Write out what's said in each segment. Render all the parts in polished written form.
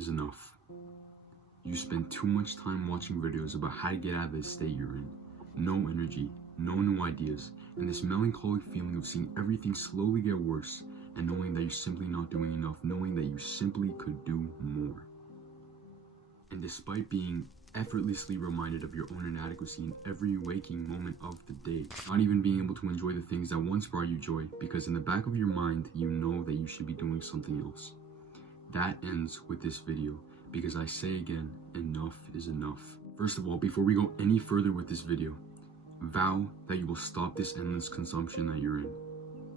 is enough. You spend too much time watching videos about how to get out of the state you're in. No energy, no new ideas, and this melancholic feeling of seeing everything slowly get worse and knowing that you're simply not doing enough, knowing that you simply could do more. And despite being effortlessly reminded of your own inadequacy in every waking moment of the day, not even being able to enjoy the things that once brought you joy, because in the back of your mind, you know that you should be doing something else. That ends with this video, because I say again, enough is enough. First of all, before we go any further with this video, vow that you will stop this endless consumption that you're in.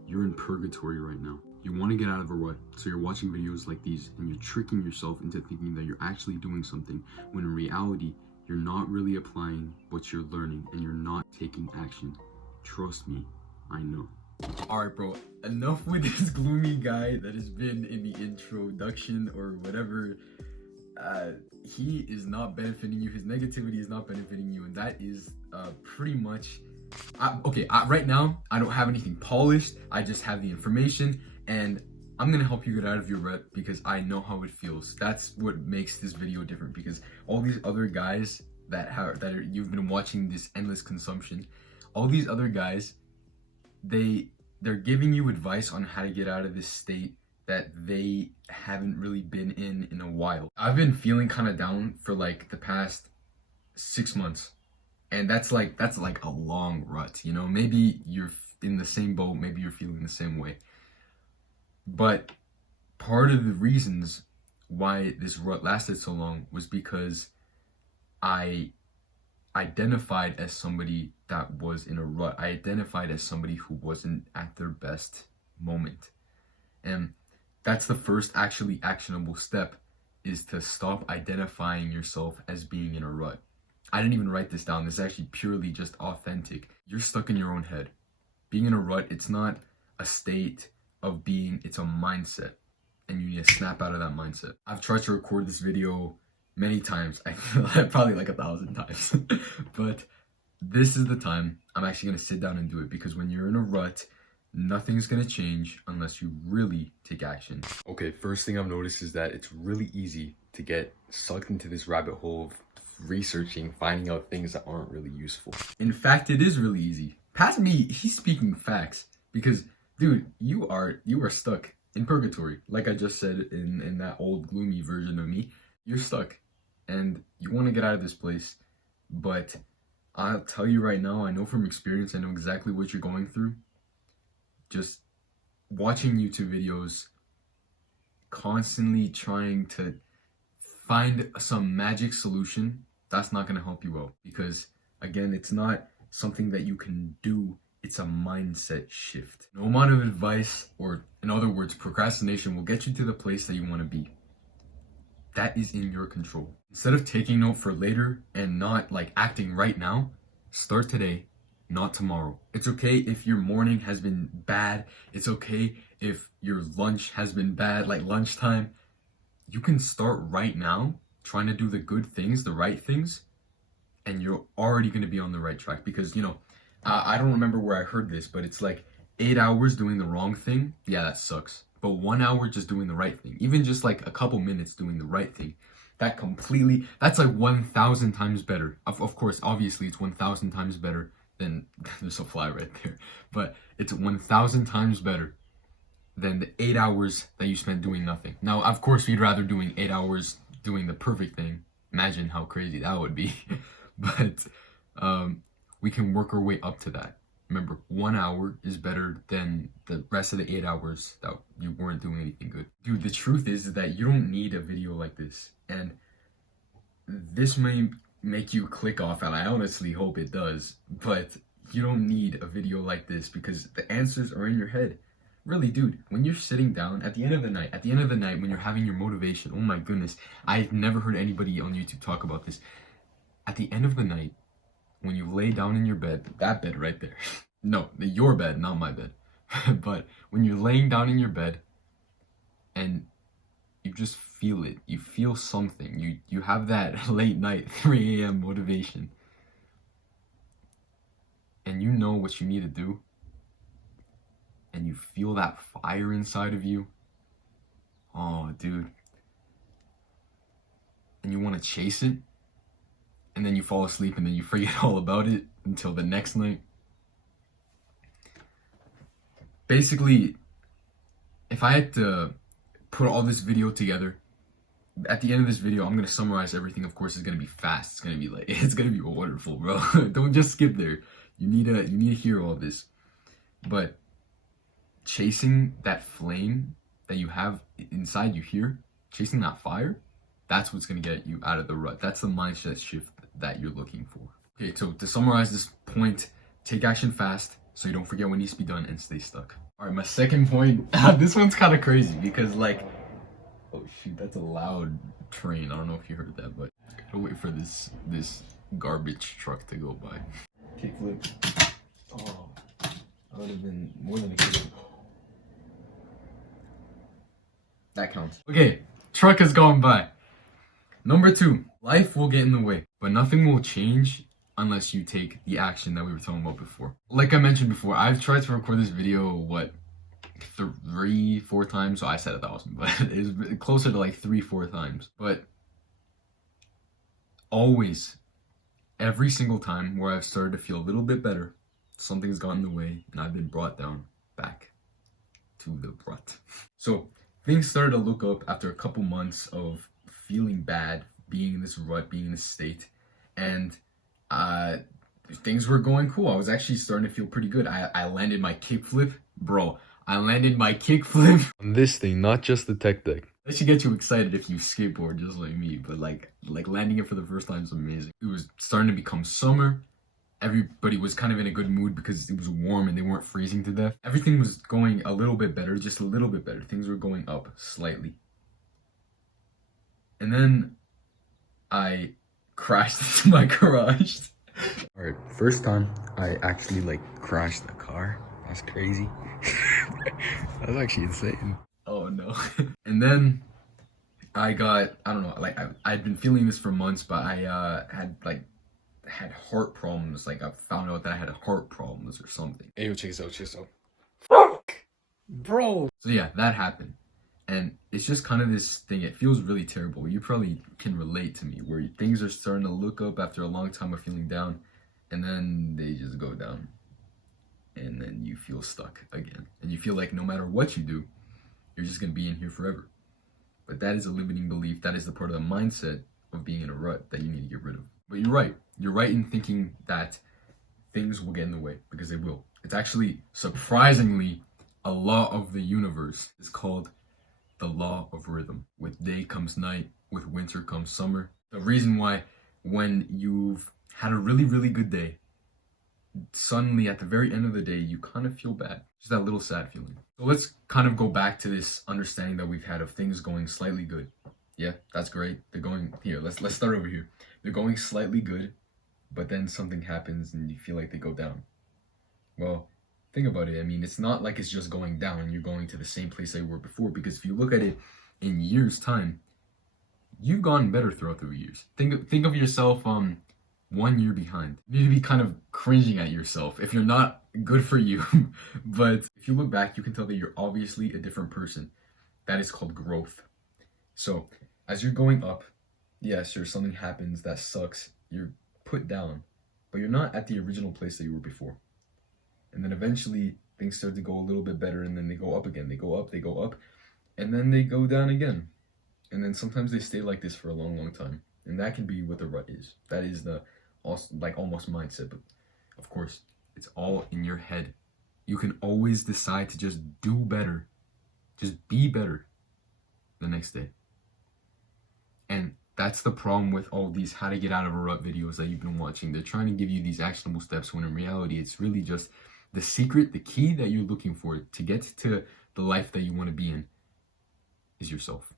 You're in purgatory right now. You want to get out of a rut, so you're watching videos like these and you're tricking yourself into thinking that you're actually doing something, when in reality, you're not really applying what you're learning and you're not taking action. Trust me, I know. Alright bro, enough with this gloomy guy that has been in the introduction or whatever. He is not benefiting you, his negativity is not benefiting you, and that is pretty much right now I don't have anything polished, I just have the information, and I'm gonna help you get out of your rut because I know how it feels. That's what makes this video different, because all these other guys you've been watching this endless consumption, all these other guys, they're giving you advice on how to get out of this state that they haven't really been in a while. I've been feeling kind of down for like the past 6 months, and that's like a long rut, you know. Maybe you're in the same boat, maybe you're feeling the same way, but part of the reasons why this rut lasted so long was because I identified as somebody that was in a rut. I identified as somebody who wasn't at their best moment, and that's the first actually actionable step, is to stop identifying yourself as being in a rut. I didn't even write this down. This is actually purely just authentic. You're stuck in your own head. Being in a rut, it's not a state of being, it's a mindset. And you need to snap out of that mindset. I've tried to record this video many times. Probably like 1,000 times. But this is the time I'm actually going to sit down and do it, because when you're in a rut, nothing's gonna change unless you really take action. Okay, first thing I've noticed is that it's really easy to get sucked into this rabbit hole of researching, finding out things that aren't really useful. In fact, it is really easy. Past me, he's speaking facts, because dude, you are stuck in purgatory. Like I just said in that old gloomy version of me, you're stuck and you want to get out of this place. But I'll tell you right now, I know from experience, I know exactly what you're going through. Just watching YouTube videos, constantly trying to find some magic solution, that's not going to help you out, because again, it's not something that you can do, it's a mindset shift. No amount of advice, or in other words, procrastination, will get you to the place that you want to be. That is in your control. Instead of taking note for later and not like acting right now, start today, not tomorrow. It's okay if your morning has been bad. It's okay if your lunch has been bad, like lunchtime. You can start right now trying to do the good things, the right things, and you're already going to be on the right track. Because, you know, I don't remember where I heard this, but it's like 8 hours doing the wrong thing. Yeah, that sucks. But 1 hour just doing the right thing, even just like a couple minutes doing the right thing, that's like 1,000 times better. Of course, obviously it's 1,000 times better than, there's a fly right there, but it's 1,000 times better than the 8 hours that you spent doing nothing. Now, of course, we'd rather doing 8 hours doing the perfect thing. Imagine how crazy that would be. But we can work our way up to that. Remember, 1 hour is better than the rest of the 8 hours that you weren't doing anything good. Dude, the truth is that you don't need a video like this. And this may make you click off, and I honestly hope it does, but you don't need a video like this, because the answers are in your head. Really, dude, when you're sitting down at the end of the night, when you're having your motivation, oh my goodness, I've never heard anybody on YouTube talk about this. At the end of the night, when you lay down in your bed, that bed right there, no, your bed, not my bed, but when you're laying down in your bed and you just feel it, you feel something, you have that late night 3 a.m. motivation, and you know what you need to do, and you feel that fire inside of you, oh dude, to chase it, and then you fall asleep and then you forget all about it until the next night. Basically, if I had to put all this video together, at the end of this video, I'm gonna summarize everything. Of course, it's gonna be fast. It's gonna be like, it's gonna be wonderful, bro. Don't just skip there. You need to hear all this. But chasing that flame that you have inside you here, chasing that fire, that's what's gonna get you out of the rut. That's the mindset shift that you're looking for. Okay, so to summarize this point, take action fast so you don't forget what needs to be done and stay stuck. All right, my second point, this one's kind of crazy because like, oh shoot, that's a loud train. I don't know if you heard that, but I gotta wait for this garbage truck to go by. Kickflip. Oh, I would have been more than a kickflip. That counts. Okay, truck has gone by. Number 2, life will get in the way, but nothing will change unless you take the action that we were talking about before. Like I mentioned before, I've tried to record this video, 3-4 times? So I said 1,000, but it's closer to like 3-4 times. But always, every single time where I've started to feel a little bit better, something's gotten in the way and I've been brought down back to the rut. So things started to look up after a couple months of feeling bad, being in this rut, being in this state, and things were going cool. I was actually starting to feel pretty good. I landed my kickflip, bro. I landed my kickflip on this thing, not just the tech deck. That should get you excited if you skateboard just like me, but like landing it for the first time is amazing. It was starting to become summer. Everybody was kind of in a good mood because it was warm and they weren't freezing to death. Everything was going a little bit better, just a little bit better. Things were going up slightly. And then I crashed into my garage. All right, first time I actually like crashed the car. That's crazy. That's actually insane. Oh no. And then I don't know, like I'd been feeling this for months, but I had heart problems. Like I found out that I had heart problems or something. Hey, check this out. Fuck, bro. So yeah, that happened. And it's just kind of this thing, it feels really terrible. You probably can relate to me, where things are starting to look up after a long time of feeling down, and then they just go down. And then you feel stuck again. And you feel like no matter what you do, you're just gonna be in here forever. But that is a limiting belief. That is the part of the mindset of being in a rut that you need to get rid of. But you're right. You're right in thinking that things will get in the way, because they will. It's actually, surprisingly, a law of the universe. It's called the law of rhythm. With day comes night, with winter comes summer. The reason why when you've had a really, really good day, suddenly at the very end of the day, you kind of feel bad. Just that little sad feeling. So let's kind of go back to this understanding that we've had of things going slightly good. Yeah, that's great. They're going here. Let's start over here. They're going slightly good, but then something happens and you feel like they go down. Well, think about it. I mean, it's not like it's just going down and you're going to the same place they were before, because if you look at it in years' time, you've gotten better throughout the years. Think of yourself 1 year behind. You need to be kind of cringing at yourself if you're not good for you. But if you look back, you can tell that you're obviously a different person. That is called growth. So as you're going up, yes, sure, something happens that sucks. You're put down, but you're not at the original place that you were before. And then eventually things start to go a little bit better, and then they go up again. They go up, and then they go down again. And then sometimes they stay like this for a long, long time. And that can be what the rut is. That is the almost mindset. But of course, it's all in your head. You can always decide to just do better. Just be better the next day. And that's the problem with all these how to get out of a rut videos that you've been watching. They're trying to give you these actionable steps when in reality, it's really just the secret, the key that you're looking for to get to the life that you want to be in is yourself.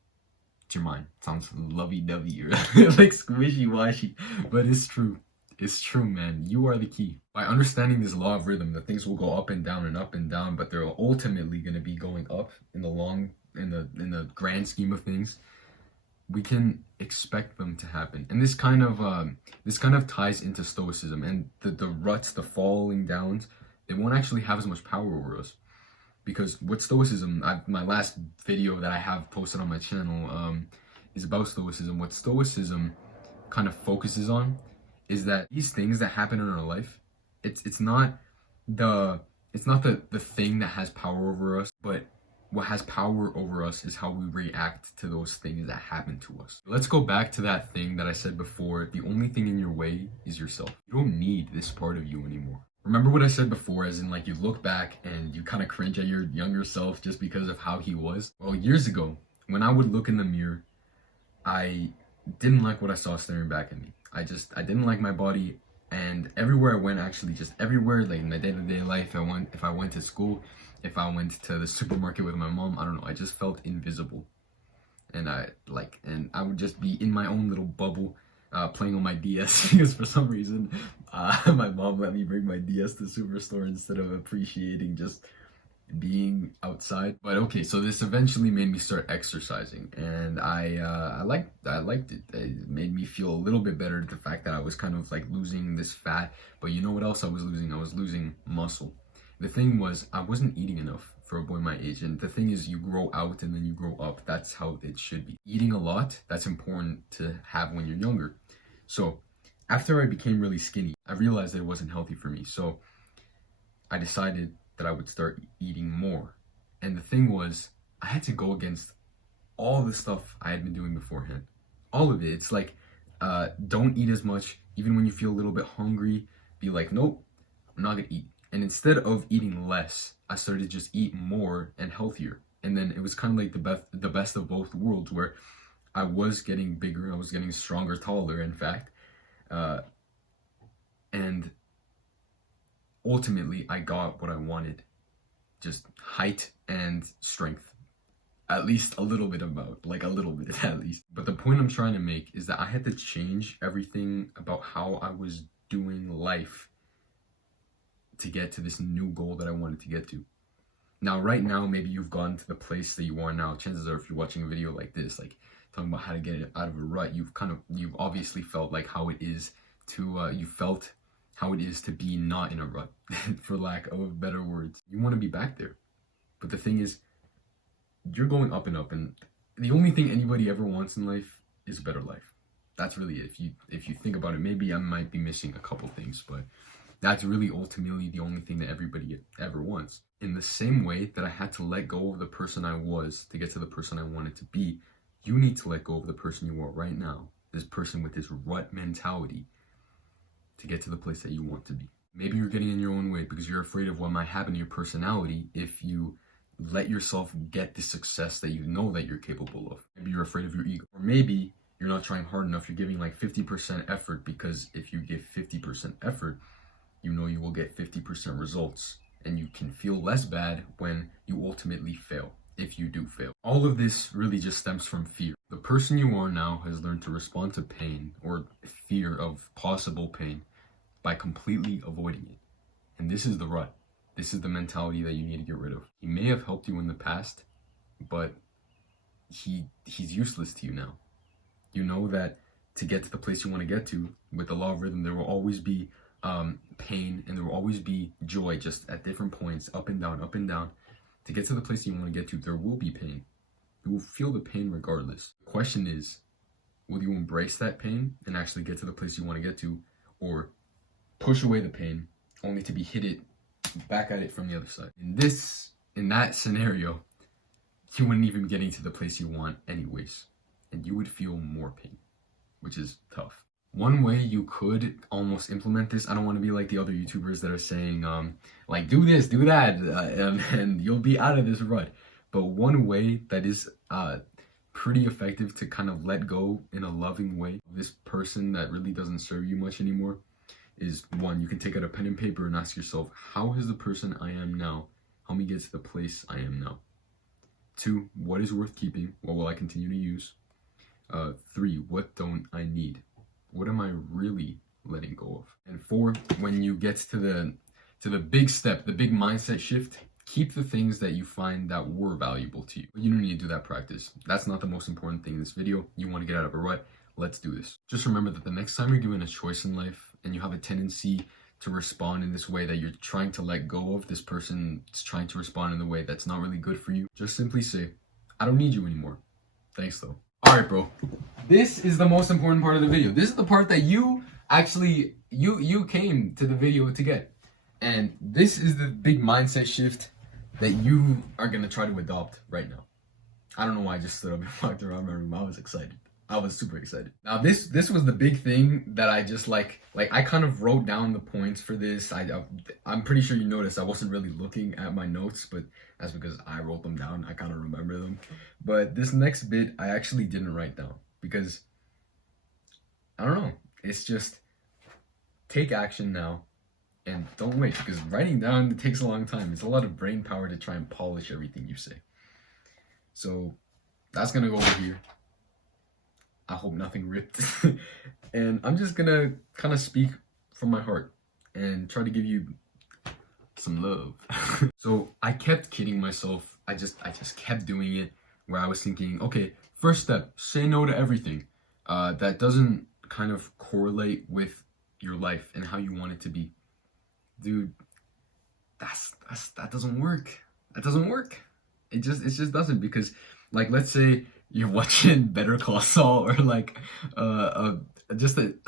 It's your mind. It sounds lovey-dovey or like squishy-washy, but it's true. It's true, man. You are the key. By understanding this law of rhythm, that things will go up and down, but they're ultimately going to be going up in the grand scheme of things. We can expect them to happen. And this kind of ties into stoicism, and the ruts, the falling downs, they won't actually have as much power over us. Because with stoicism, my last video that I have posted on my channel is about stoicism. With stoicism, kind of focuses on is that these things that happen in our life, it's not the thing that has power over us, but what has power over us is how we react to those things that happen to us. Let's go back to that thing that I said before. The only thing in your way is yourself. You don't need this part of you anymore. Remember what I said before, as in like you look back and you kind of cringe at your younger self just because of how he was? Well, years ago, when I would look in the mirror, I didn't like what I saw staring back at me. I didn't like my body, and everywhere I went, actually just everywhere, like in my day-to-day life, if I went to school, if I went to the supermarket with my mom, I don't know, I just felt invisible. And I would just be in my own little bubble, playing on my DS because for some reason, my mom let me bring my DS to the superstore instead of appreciating just being outside. But okay, so this eventually made me start exercising, and I liked it. It made me feel a little bit better, the fact that I was kind of like losing this fat. But you know what else I was losing? I was losing muscle. The thing was, I wasn't eating enough for a boy my age, and the thing is, you grow out and then you grow up. That's how it should be. Eating a lot, that's important to have when you're younger. So after I became really skinny, I realized that it wasn't healthy for me. So I decided that I would start eating more. And the thing was, I had to go against all the stuff I had been doing beforehand. All of it. It's like, don't eat as much. Even when you feel a little bit hungry, be like, nope, I'm not gonna eat. And instead of eating less, I started to just eat more and healthier. And then it was kind of like the best of both worlds, where I was getting bigger, I was getting stronger, taller, in fact. And ultimately, I got what I wanted. Just height and strength. At least a little bit at least. But the point I'm trying to make is that I had to change everything about how I was doing life to get to this new goal that I wanted to get to. Now, right now, maybe you've gotten to the place that you are now. Chances are, if you're watching a video like this, like talking about how to get it out of a rut, you've obviously felt like how it is to, you felt how it is to be not in a rut, for lack of better words. You want to be back there. But the thing is, you're going up and up, and the only thing anybody ever wants in life is a better life. That's really it. If you think about it, maybe I might be missing a couple things, but that's really ultimately the only thing that everybody ever wants. In the same way that I had to let go of the person I was to get to the person I wanted to be, you need to let go of the person you are right now, this person with this rut mentality, to get to the place that you want to be. Maybe you're getting in your own way because you're afraid of what might happen to your personality if you let yourself get the success that you know that you're capable of. Maybe you're afraid of your ego. Or maybe you're not trying hard enough. You're giving like 50% effort, because if you give 50% effort, you know you will get 50% results. And you can feel less bad when you ultimately fail, if you do fail. All of this really just stems from fear. The person you are now has learned to respond to pain, or fear of possible pain, by completely avoiding it. And this is the rut. This is the mentality that you need to get rid of. He may have helped you in the past, but he's useless to you now. You know that to get to the place you want to get to, with the law of rhythm, there will always be pain, and there will always be joy, just at different points, up and down, up and down. To get to the place you want to get to, there will be pain. You will feel the pain regardless. The question is, will you embrace that pain and actually get to the place you want to get to, or push away the pain only to be hit back at it from the other side? In that scenario, you wouldn't even be getting to the place you want anyways, and you would feel more pain, which is tough. One way you could almost implement this, I don't want to be like the other YouTubers that are saying, like, do this, do that, and you'll be out of this rut. But one way that is pretty effective to kind of let go in a loving way of this person that really doesn't serve you much anymore is, one, you can take out a pen and paper and ask yourself, how has the person I am now helped me get to the place I am now? 2, what is worth keeping? What will I continue to use? 3, what don't I need? What am I really letting go of? And 4, when you get to the big step, the big mindset shift, keep the things that you find that were valuable to you. You don't need to do that practice. That's not the most important thing in this video. You want to get out of a rut, let's do this. Just remember that the next time you're given a choice in life and you have a tendency to respond in this way that you're trying to let go of, this person is trying to respond in the way that's not really good for you, just simply say, I don't need you anymore. Thanks though. All right, bro. this is the most important part of the video. This is the part that you actually you came to the video to get. And this is the big mindset shift that you are gonna try to adopt right now. I don't know why I just stood up and walked around my room. I was excited. I was super excited. Now this was the big thing that I just like I kind of wrote down the points for this. I'm pretty sure you noticed I wasn't really looking at my notes, but that's because I wrote them down. I kind of remember them. But this next bit I actually didn't write down because I don't know. It's just take action now and don't wait, because writing down, it takes a long time. It's a lot of brain power to try and polish everything you say. So that's gonna go over here. I hope nothing ripped. And I'm just gonna kind of speak from my heart and try to give you some love. So I kept kidding myself. I just kept doing it, where I was thinking, okay, first step, say no to everything that doesn't kind of correlate with your life and how you want it to be. Dude, that doesn't work. That doesn't work. It just doesn't, because like, let's say you're watching Better Call Saul, or like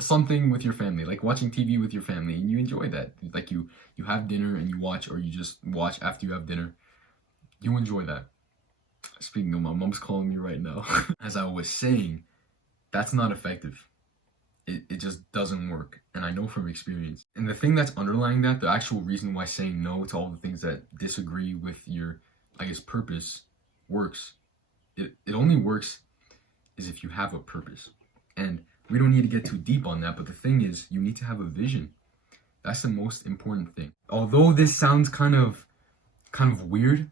something with your family, like watching TV with your family, and you enjoy that. Like you have dinner and you watch, or you just watch after you have dinner. You enjoy that. Speaking of, my mom's calling me right now. As I was saying, that's not effective. It just doesn't work, and I know from experience. And the thing that's underlying that, the actual reason why saying no to all the things that disagree with your, I guess, purpose works, it only works is if you have a purpose. And we don't need to get too deep on that, but the thing is, you need to have a vision. That's the most important thing. Although this sounds kind of weird,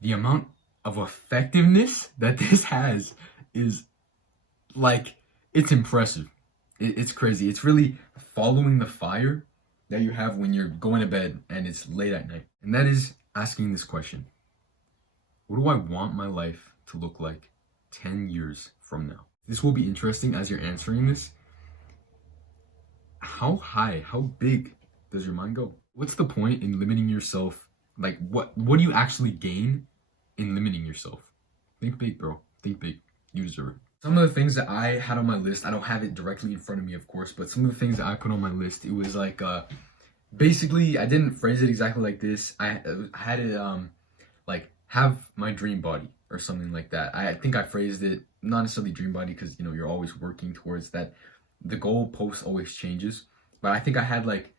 the amount of effectiveness that this has is like, it's impressive. It's crazy. It's really following the fire that you have when you're going to bed and it's late at night. And that is asking this question: what do I want my life to look like 10 years from now? This will be interesting as you're answering this. How high, how big does your mind go? What's the point in limiting yourself? Like, what do you actually gain in limiting yourself? Think big, bro. Think big. You deserve it. Some of the things that I had on my list, I don't have it directly in front of me, of course, but some of the things that I put on my list, it was like, basically, I didn't phrase it exactly like this. I had it, like, have my dream body or something like that. I think I phrased it, not necessarily dream body, because, you know, you're always working towards that. The goal post always changes. But I think I had like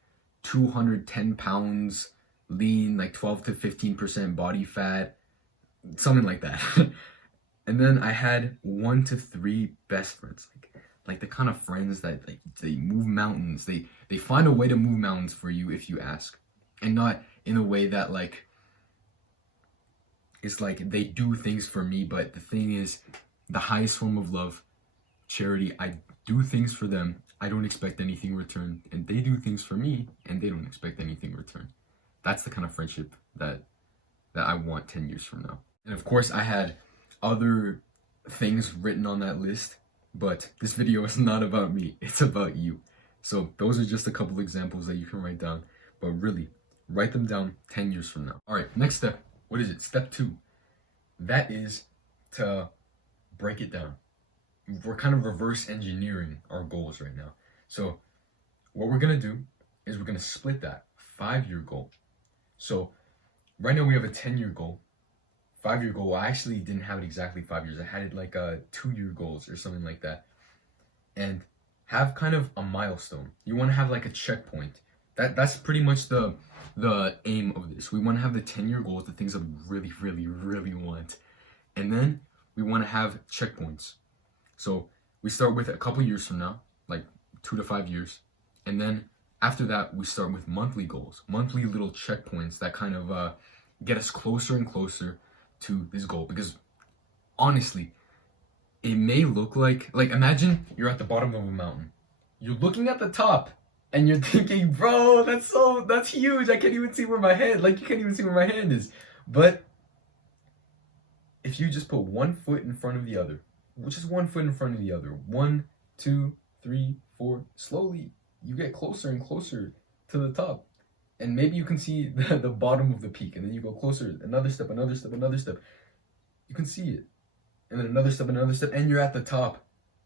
210 pounds, lean, like 12 to 15% body fat, something like that. And then I had 1 to 3 best friends, like the kind of friends that like they move mountains. They find a way to move mountains for you if you ask, and not in a way that like it's like they do things for me. But the thing is, the highest form of love, charity. I do things for them. I don't expect anything in return, and they do things for me, and they don't expect anything in return. That's the kind of friendship that I want 10 years from now. And of course, I had other things written on that list, but this video is not about me, it's about you. So those are just a couple examples that you can write down, but really write them down 10 years from now. All right, next step. What is it? Step 2. That is to break it down. We're kind of reverse engineering our goals right now. So what we're gonna do is we're gonna split that 5-year goal. So right now we have a 10-year goal. 5-year goal, I actually didn't have it exactly 5 years. I had it like 2-year goals or something like that. And have kind of a milestone. You want to have like a checkpoint. That's pretty much the aim of this. We want to have the 10-year goals, the things that we really, really, really want. And then we want to have checkpoints. So we start with a couple years from now, like 2 to 5 years. And then after that, we start with monthly goals, monthly little checkpoints that kind of get us closer and closer to this goal. Because honestly, it may look like imagine you're at the bottom of a mountain. You're looking at the top and you're thinking, bro, that's huge. I can't even see where my hand, you can't even see where my hand is. But if you just put one foot in front of the other, just one foot in front of the other, 1, 2, 3, 4, slowly you get closer and closer to the top. And maybe you can see the bottom of the peak, and then you go closer, another step, another step, another step. You can see it. And then another step, and you're at the top.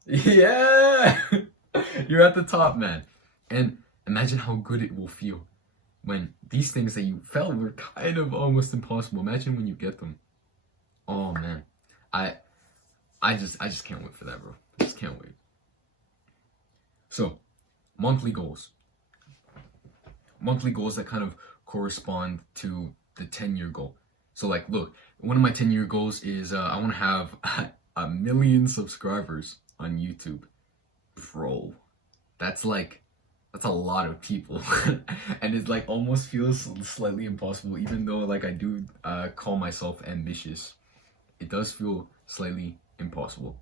Yeah! You're at the top, man. And imagine how good it will feel when these things that you felt were kind of almost impossible. Imagine when you get them. Oh man. I just can't wait for that, bro. I just can't wait. So, monthly goals. Monthly goals that kind of correspond to the 10-year goal. So like, look, one of my 10-year goals is I want to have 1 million subscribers on YouTube. Bro, that's a lot of people. And it like almost feels slightly impossible, even though like I do call myself ambitious. It does feel slightly impossible.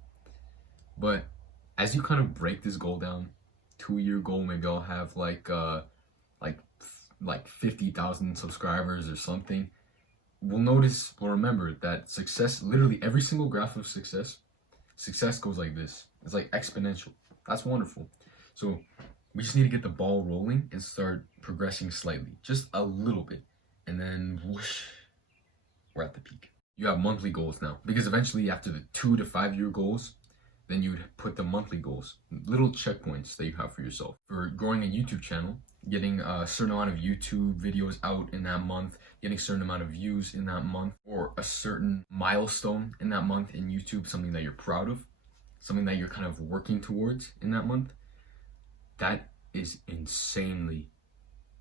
But as you kind of break this goal down, 2-year goal, maybe I'll have like 50,000 subscribers or something. We'll remember that success, literally every single graph of success goes like this. It's like exponential. That's wonderful. So we just need to get the ball rolling and start progressing slightly, just a little bit. And then whoosh, we're at the peak. You have monthly goals now, because eventually after the 2 to 5 year goals, then you'd put the monthly goals, little checkpoints that you have for yourself. For growing a YouTube channel, getting a certain amount of YouTube videos out in that month, getting a certain amount of views in that month, or a certain milestone in that month in YouTube, something that you're proud of, something that you're kind of working towards in that month. That is insanely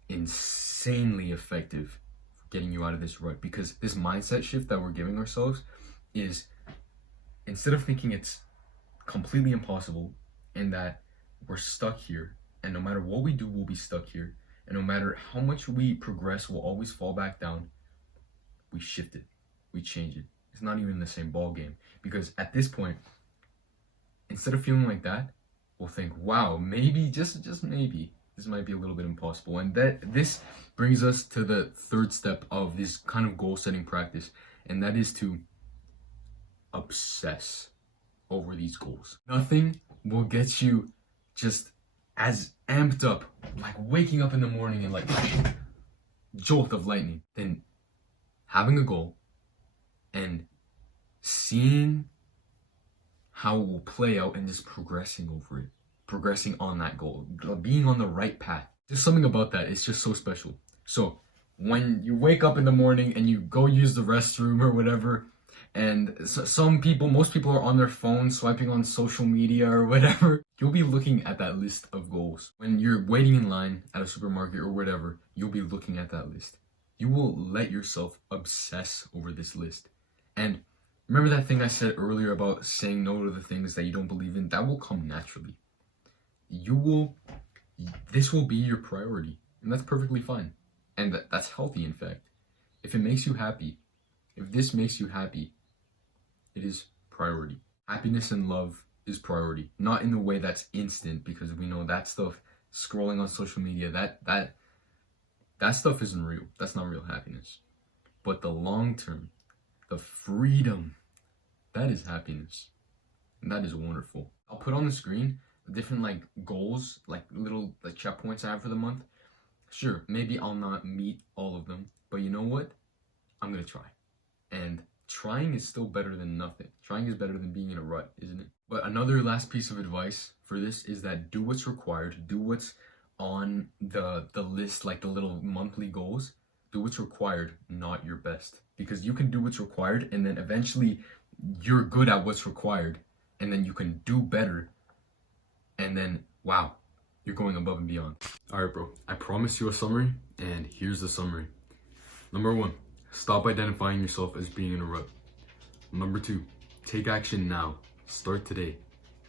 effective for getting you out of this rut, because this mindset shift that we're giving ourselves is, instead of thinking it's completely impossible and that we're stuck here, and no matter what we do, we'll be stuck here, and no matter how much we progress, we'll always fall back down, we shift it, we change it. It's not even the same ball game, because at this point, instead of feeling like that, we'll think, wow, maybe, just maybe, this might be a little bit impossible. And this brings us to the third step of this kind of goal setting practice, and that is to obsess over these goals. Nothing will get you just as amped up, like waking up in the morning and like jolt of lightning, than having a goal and seeing how it will play out and just progressing over it, progressing on that goal, being on the right path. There's something about that, it's just so special. So when you wake up in the morning and you go use the restroom or whatever, and most people are on their phone swiping on social media or whatever, you'll be looking at that list of goals. When you're waiting in line at a supermarket or whatever, you'll be looking at that list. You will let yourself obsess over this list. And remember that thing I said earlier about saying no to the things that you don't believe in? That will come naturally. This will be your priority, and that's perfectly fine. And that's healthy, in fact. If it makes you happy, if this makes you happy, it is priority. Happiness and love is priority. Not in the way that's instant, because we know that stuff, scrolling on social media, that stuff isn't real. That's not real happiness. But the long term, the freedom, that is happiness. And that is wonderful. I'll put on the screen the different goals, little checkpoints I have for the month. Sure, maybe I'll not meet all of them, but you know what? I'm gonna try. And trying is still better than nothing. Trying is better than being in a rut, isn't it? But another last piece of advice for this is that do what's required. Do what's on the list, like the little monthly goals. Do what's required, not your best. Because you can do what's required, and then eventually you're good at what's required, and then you can do better, and then wow, you're going above and beyond. All right, bro, I promised you a summary, and here's the summary. Number 1, stop identifying yourself as being in a rut. Number 2, take action now. Start today,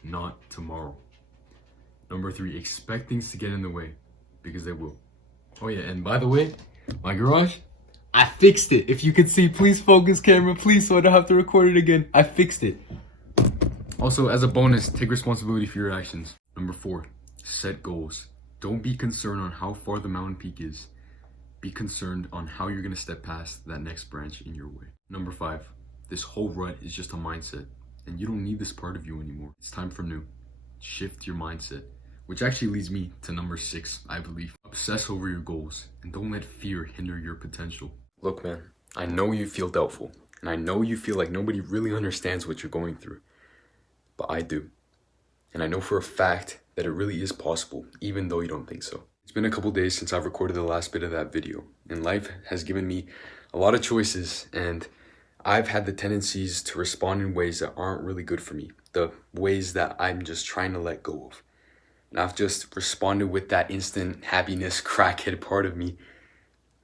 not tomorrow. Number 3, expect things to get in the way, because they will. Oh yeah, and by the way, my garage, I fixed it. If you could see, please focus camera, please, so I don't have to record it again. I fixed it. Also, as a bonus, take responsibility for your actions. Number 4, set goals. Don't be concerned on how far the mountain peak is. Be concerned on how you're gonna step past that next branch in your way. Number 5, this whole rut is just a mindset, and you don't need this part of you anymore. It's time for new. Shift your mindset. Which actually leads me to number 6, I believe. Obsess over your goals, and don't let fear hinder your potential. Look, man, I know you feel doubtful, and I know you feel like nobody really understands what you're going through, but I do. And I know for a fact that it really is possible, even though you don't think so. It's been a couple days since I've recorded the last bit of that video, and life has given me a lot of choices, and I've had the tendencies to respond in ways that aren't really good for me, the ways that I'm just trying to let go of. And I've just responded with that instant happiness crackhead part of me.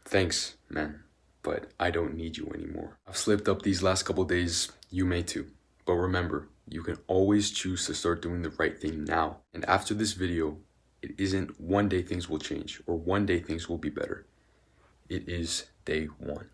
Thanks, man, but I don't need you anymore. I've slipped up these last couple days, you may too. But remember, you can always choose to start doing the right thing now. And after this video, it isn't one day things will change or one day things will be better. It is day one.